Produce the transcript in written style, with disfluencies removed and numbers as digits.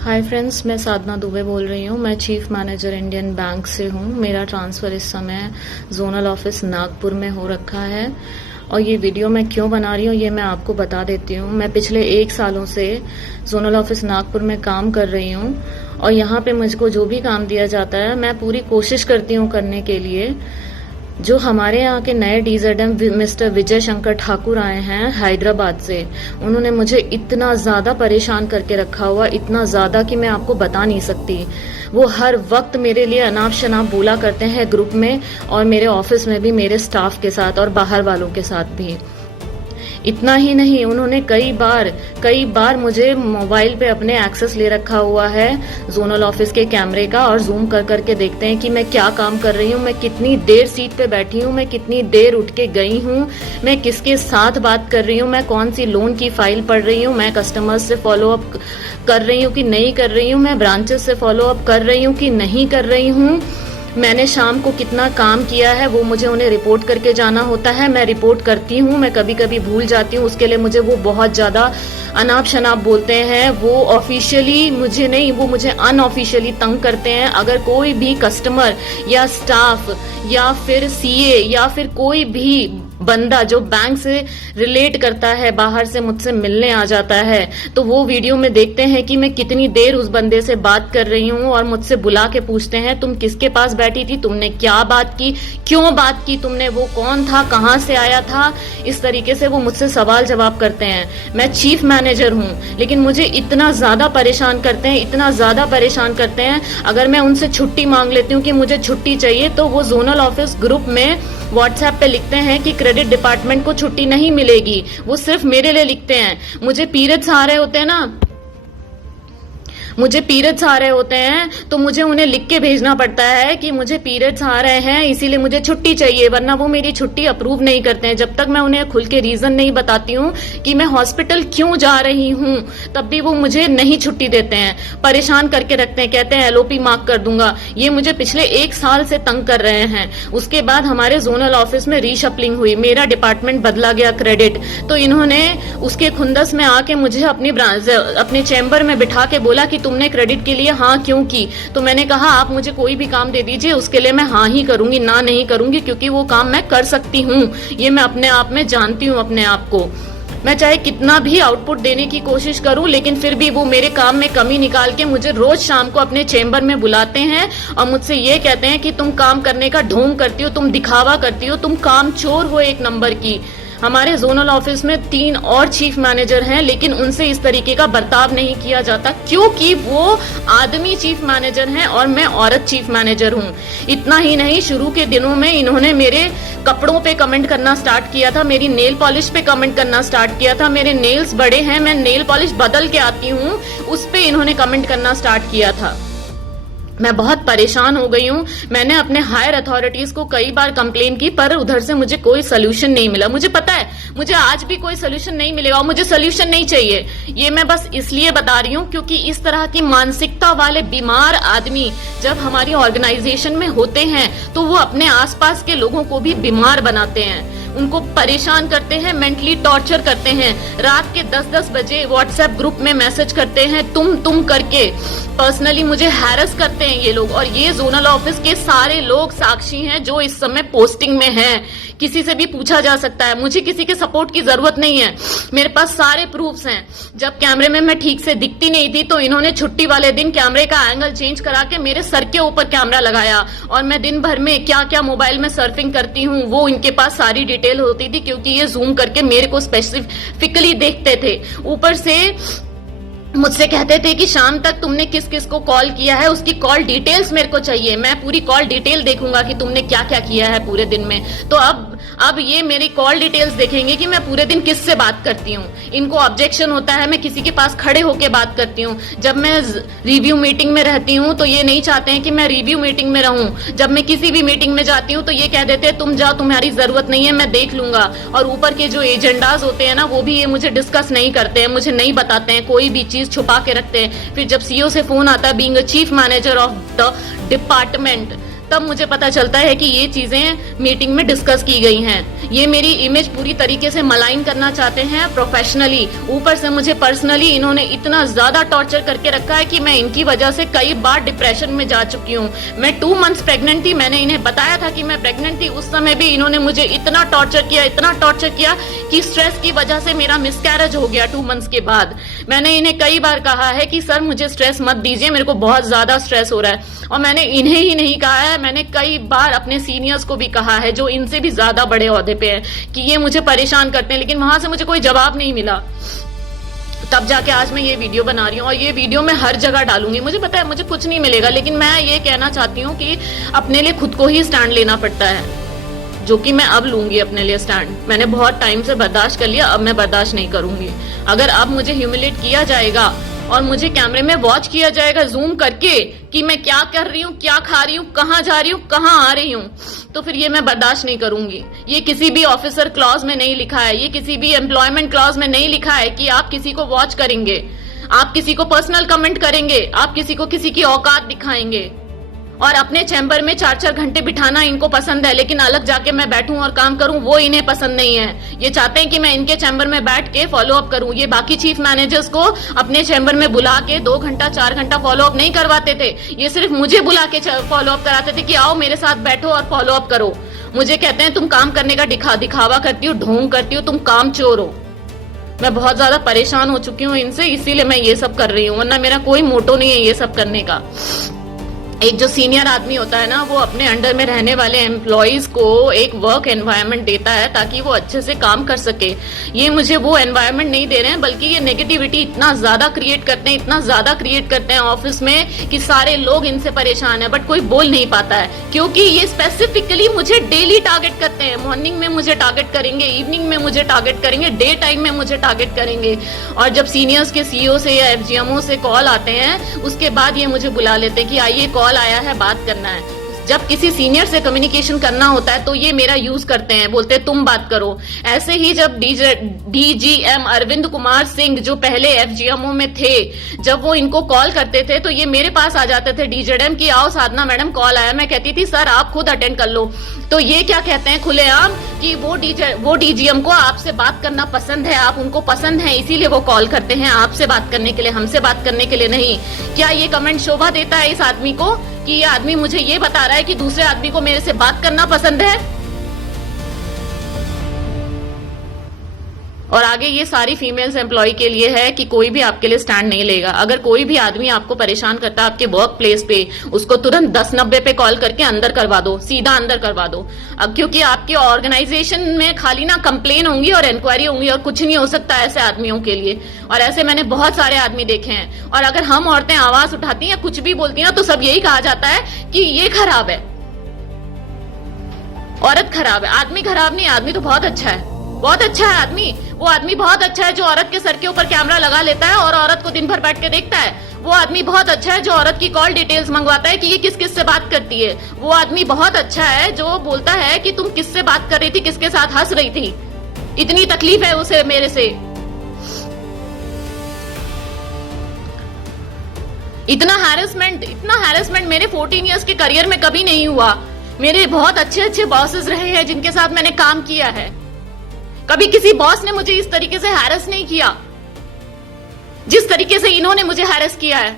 Hi friends, मैं साधना दुबे बोल रही हूँ। मैं चीफ मैनेजर इंडियन बैंक से हूँ। मेरा ट्रांसफ़र इस समय जोनल ऑफिस नागपुर में हो रखा है और ये वीडियो मैं क्यों बना रही हूँ ये मैं आपको बता देती हूँ। मैं पिछले 1 सालों से जोनल ऑफिस नागपुर में काम कर रही हूँ और यहाँ पे मुझको जो भी काम दिया जाता है मैं पूरी कोशिश करती हूँ करने के लिए। जो हमारे यहाँ के नए DZM मिस्टर विजय शंकर ठाकुर आए हैं हैदराबाद से, उन्होंने मुझे इतना ज़्यादा परेशान करके रखा हुआ, इतना ज़्यादा कि मैं आपको बता नहीं सकती। वो हर वक्त मेरे लिए अनाप शनाप बोला करते हैं ग्रुप में और मेरे ऑफिस में भी, मेरे स्टाफ के साथ और बाहर वालों के साथ भी। इतना ही नहीं, उन्होंने कई बार मुझे मोबाइल पे अपने एक्सेस ले रखा हुआ है जोनल ऑफिस के कैमरे का और जूम कर करके देखते हैं कि मैं क्या काम कर रही हूँ, मैं कितनी देर सीट पे बैठी हूँ, मैं कितनी देर उठ के गई हूँ, मैं किसके साथ बात कर रही हूँ, मैं कौन सी लोन की फाइल पढ़ रही हूँ, मैं कस्टमर्स से फॉलो अप कर रही हूँ कि नहीं कर रही हूँ, मैं ब्रांचेस से फॉलो अप कर रही हूँ कि नहीं कर रही हूँ, मैंने शाम को कितना काम किया है वो मुझे उन्हें रिपोर्ट करके जाना होता है। मैं रिपोर्ट करती हूँ, मैं कभी कभी भूल जाती हूँ, उसके लिए मुझे वो बहुत ज़्यादा अनाप शनाप बोलते हैं। वो ऑफिशियली मुझे नहीं, वो मुझे अनऑफिशियली तंग करते हैं। अगर कोई भी कस्टमर या स्टाफ या फिर CA या फिर कोई भी बंदा जो बैंक से रिलेट करता है बाहर से मुझसे मिलने आ जाता है तो वो वीडियो में देखते हैं कि मैं कितनी देर उस बंदे से बात कर रही हूँ और मुझसे बुला के पूछते हैं तुम किसके पास बैठी थी, तुमने क्या बात की, क्यों बात की तुमने, वो कौन था, कहाँ से आया था। इस तरीके से वो मुझसे सवाल जवाब करते हैं। मैं चीफ मैनेजर हूँ लेकिन मुझे इतना ज्यादा परेशान करते हैं, इतना ज्यादा परेशान करते हैं। अगर मैं उनसे छुट्टी मांग लेती हूँ कि मुझे छुट्टी चाहिए तो वो जोनल ऑफिस ग्रुप में व्हाट्सएप पे लिखते हैं कि क्रेडिट डिपार्टमेंट को छुट्टी नहीं मिलेगी। वो सिर्फ मेरे लिए लिखते हैं। मुझे पीरियड्स आ रहे होते हैं ना, मुझे पीरियड्स आ रहे होते हैं तो मुझे उन्हें लिख के भेजना पड़ता है कि मुझे पीरियड्स आ रहे हैं इसीलिए मुझे छुट्टी चाहिए, वरना वो मेरी छुट्टी अप्रूव नहीं करते हैं। जब तक मैं उन्हें खुल के रीजन नहीं बताती हूँ कि मैं हॉस्पिटल क्यों जा रही हूँ तब भी वो मुझे नहीं छुट्टी देते हैं, परेशान करके रखते हैं, कहते हैं LOP मार्क कर दूंगा। ये मुझे पिछले 1 साल से तंग कर रहे हैं। उसके बाद हमारे जोनल ऑफिस में रीशफलिंग हुई, मेरा डिपार्टमेंट बदला गया क्रेडिट, तो इन्होंने उसके खुंदस में आके मुझे अपने चैम्बर में बिठा के बोला कि तुमने क्रेडिट के लिए हाँ क्यों की। तो मैंने कहा आप मुझे कोई भी काम दे दीजिए, उसके लिए मैं हाँ ही करूंगी, ना नहीं करूंगी, क्योंकि वो काम मैं कर सकती हूँ। ये मैं अपने आप में जानती हूँ अपने आप को। मैं चाहे कितना भी आउटपुट देने की कोशिश करूं लेकिन फिर भी वो मेरे काम में कमी निकाल के मुझे रोज शाम को अपने चेंबर में बुलाते हैं और मुझसे ये कहते हैं कि तुम काम करने का ढोंग करती हो, तुम दिखावा करती हो, तुम काम चोर हो 1 नंबर की। हमारे जोनल ऑफिस में 3 और चीफ मैनेजर हैं लेकिन उनसे इस तरीके का बर्ताव नहीं किया जाता क्योंकि वो आदमी चीफ मैनेजर हैं और मैं औरत चीफ मैनेजर हूं। इतना ही नहीं, शुरू के दिनों में इन्होंने मेरे कपड़ों पे कमेंट करना स्टार्ट किया था, मेरी नेल पॉलिश पे कमेंट करना स्टार्ट किया था। मेरे नेल्स बड़े हैं, मैं नेल पॉलिश बदल के आती हूँ, उस पे इन्होंने कमेंट करना स्टार्ट किया था। मैं बहुत परेशान हो गई हूँ। मैंने अपने हायर अथॉरिटीज को कई बार कंप्लेन की पर उधर से मुझे कोई सोल्यूशन नहीं मिला। मुझे पता है मुझे आज भी कोई सोल्यूशन नहीं मिलेगा और मुझे सोल्यूशन नहीं चाहिए। ये मैं बस इसलिए बता रही हूँ क्योंकि इस तरह की मानसिकता वाले बीमार आदमी जब हमारी ऑर्गेनाइजेशन में होते हैं तो वो अपने आसपास के लोगों को भी बीमार बनाते हैं, उनको परेशान करते हैं, मेंटली टॉर्चर करते हैं। रात के 10-10 बजे व्हाट्सएप ग्रुप में मैसेज करते हैं तुम करके, पर्सनली मुझे हैरस करते हैं ये लोग। और ये जोनल ऑफिस के सारे लोग साक्षी हैं जो इस समय पोस्टिंग में हैं, किसी से भी पूछा जा सकता है। मुझे किसी के सपोर्ट की जरूरत नहीं है, मेरे पास सारे प्रूफ्स हैं। जब कैमरे में मैं ठीक से दिखती नहीं थी तो इन्होंने छुट्टी वाले दिन कैमरे का एंगल चेंज करा के मेरे सर के ऊपर कैमरा लगाया और मैं दिन भर में क्या क्या मोबाइल में सर्फिंग करती हूँ वो इनके पास सारी डिटेल होती थी क्योंकि ये जूम करके मेरे को स्पेसिफिकली देखते थे। ऊपर से मुझसे कहते थे कि शाम तक तुमने किस किस को कॉल किया है उसकी कॉल डिटेल्स मेरे को चाहिए, मैं पूरी कॉल डिटेल देखूंगा कि तुमने क्या क्या किया है पूरे दिन में। तो अब ये मेरी कॉल डिटेल्स देखेंगे कि मैं पूरे दिन किससे बात करती हूँ। इनको ऑब्जेक्शन होता है मैं किसी के पास खड़े होके बात करती हूँ। जब मैं रिव्यू मीटिंग में रहती हूँ तो ये नहीं चाहते हैं कि मैं रिव्यू मीटिंग में रहूं। जब मैं किसी भी मीटिंग में जाती हूँ तो ये कह देते हैं तुम जाओ, तुम्हारी जरूरत नहीं है, मैं देख लूंगा। और ऊपर के जो एजेंडाज होते हैं ना वो भी ये मुझे डिस्कस नहीं करते हैं, मुझे नहीं बताते हैं, कोई भी चीज छुपा के रखते हैं। फिर जब CEO से फोन आता है being a chief manager of the department तब मुझे पता चलता है कि ये चीजें मीटिंग में डिस्कस की गई हैं। ये मेरी इमेज पूरी तरीके से मलाइन करना चाहते हैं प्रोफेशनली। ऊपर से मुझे पर्सनली इन्होंने इतना ज्यादा टॉर्चर करके रखा है कि मैं इनकी वजह से कई बार डिप्रेशन में जा चुकी हूँ। मैं 2 मंथ्स प्रेग्नेंट थी, मैंने इन्हें बताया था कि मैं प्रेग्नेंट थी। उस समय भी इन्होंने मुझे इतना टॉर्चर किया कि स्ट्रेस की वजह से मेरा मिसकैरेज हो गया 2 मंथ्स के बाद। मैंने इन्हें कई बार कहा है कि सर मुझे स्ट्रेस मत दीजिए, मेरे को बहुत ज्यादा स्ट्रेस हो रहा है। और मैंने इन्हें ही नहीं कहा है, मैंने कई बार अपने सीनियर्स को भी कहा है जो इनसे भी ज्यादा बड़े ओहदे पे हैं कि ये मुझे परेशान करते हैं, लेकिन वहां से मुझे कोई जवाब नहीं मिला। तब जाके आज मैं ये वीडियो बना रही हूँ और ये वीडियो मैं हर जगह डालूंगी। मुझे पता है मुझे कुछ नहीं मिलेगा, लेकिन मैं ये कहना चाहती हूँ कि अपने लिए खुद को ही स्टैंड लेना पड़ता है, जो कि मैं अब लूंगी अपने लिए स्टैंड। मैंने बहुत टाइम से बर्दाश्त कर लिया, अब मैं बर्दाश्त नहीं करूंगी। अगर अब मुझे ह्यूमिलेट किया जाएगा और मुझे कैमरे में वॉच किया जाएगा जूम करके कि मैं क्या कर रही हूँ, क्या खा रही हूँ, कहाँ जा रही हूँ, कहाँ आ रही हूँ, तो फिर ये मैं बर्दाश्त नहीं करूंगी। ये किसी भी ऑफिसर क्लॉज में नहीं लिखा है, ये किसी भी एम्प्लॉयमेंट क्लॉज में नहीं लिखा है कि आप किसी को वॉच करेंगे, आप किसी को पर्सनल कमेंट करेंगे, आप किसी को किसी की औकात दिखाएंगे। और अपने चैम्बर में 4-4 घंटे बिठाना इनको पसंद है, लेकिन अलग जाके मैं बैठूं और काम करूं वो इन्हें पसंद नहीं है। ये चाहते हैं कि मैं इनके चैम्बर में बैठ के फॉलो अप करूं। ये बाकी चीफ मैनेजर्स को अपने चैम्बर में बुला के 2 घंटा 4 घंटा फॉलो अप नहीं करवाते थे, ये सिर्फ मुझे बुला के फॉलो अप कराते थे कि आओ मेरे साथ बैठो और फॉलो अप करो। मुझे कहते हैं तुम काम करने का दिखावा करती हो, ढोंग करती हो, तुम काम चोर हो। मैं बहुत ज्यादा परेशान हो चुकी हूँ इनसे, इसीलिए मैं ये सब कर रही हूँ, वरना मेरा कोई मोटो नहीं है ये सब करने का। एक जो सीनियर आदमी होता है ना, वो अपने अंडर में रहने वाले एम्प्लॉयज को एक वर्क एनवायरनमेंट देता है ताकि वो अच्छे से काम कर सके। ये मुझे वो एनवायरनमेंट नहीं दे रहे हैं, बल्कि ये नेगेटिविटी इतना ज्यादा क्रिएट करते हैं ऑफिस में कि सारे लोग इनसे परेशान है, बट कोई बोल नहीं पाता है, क्योंकि ये स्पेसिफिकली मुझे डेली टारगेट करते हैं। मॉर्निंग में मुझे टारगेट करेंगे, इवनिंग में मुझे टारगेट करेंगे, डे टाइम में मुझे टारगेट करेंगे। और जब सीनियर्स के सीईओ से या एफजीएमओ से कॉल आते हैं, उसके बाद ये मुझे बुला लेते हैं कि आइए कॉल आया है, बात करना है। जब किसी सीनियर से कम्युनिकेशन करना होता है तो ये मेरा यूज करते हैं, बोलते हैं तुम बात करो। ऐसे ही जब डीजीएम अरविंद कुमार सिंह जो पहले एफजीएमओ में थे, जब वो इनको कॉल करते थे तो ये मेरे पास आ जाते थे डीजेडएम की आओ साधना मैडम कॉल आया। मैं कहती थी सर आप खुद अटेंड कर लो। तो ये क्या कहते हैं खुलेआम कि वो डीजीएम को आपसे बात करना पसंद है, आप उनको पसंद है, इसीलिए वो कॉल करते हैं आपसे बात करने के लिए, हमसे बात करने के लिए नहीं। क्या ये कमेंट शोभा देता है इस आदमी को कि ये आदमी मुझे ये बता रहा है कि दूसरे आदमी को मेरे से बात करना पसंद है? और आगे ये सारी फीमेल्स एम्प्लॉय के लिए है कि कोई भी आपके लिए स्टैंड नहीं लेगा। अगर कोई भी आदमी आपको परेशान करता है आपके वर्क प्लेस पे, उसको तुरंत 1090 पे कॉल करके अंदर करवा दो, सीधा अंदर करवा दो। अब क्योंकि आपके ऑर्गेनाइजेशन में खाली ना कंप्लेन होंगी और इंक्वायरी होंगी और कुछ नहीं हो सकता ऐसे आदमियों के लिए। और ऐसे मैंने बहुत सारे आदमी देखे हैं। और अगर हम औरतें आवाज उठाती हैं, कुछ भी बोलती हैं, तो सब यही कहा जाता है कि ये खराब है, औरत खराब है। आदमी खराब नहीं, आदमी तो बहुत अच्छा है, बहुत अच्छा है आदमी। वो आदमी बहुत अच्छा है जो औरत के सर के ऊपर कैमरा लगा लेता है और औरत को दिन भर बैठ के देखता है। वो आदमी बहुत अच्छा है जो औरत की कॉल डिटेल्स मंगवाता है कि ये किस किस से बात करती है। वो आदमी बहुत अच्छा है जो बोलता है कि तुम किससे बात कर रही थी, किसके साथ हंस रही थी, इतनी तकलीफ है उसे मेरे से। इतना हैरेसमेंट मेरे 14 इयर्स के करियर में कभी नहीं हुआ। मेरे बहुत अच्छे अच्छे बॉसेस रहे हैं जिनके साथ मैंने काम किया है। कभी किसी बॉस ने मुझे इस तरीके से हैरेस नहीं किया जिस तरीके से इन्होंने मुझे हैरेस किया है।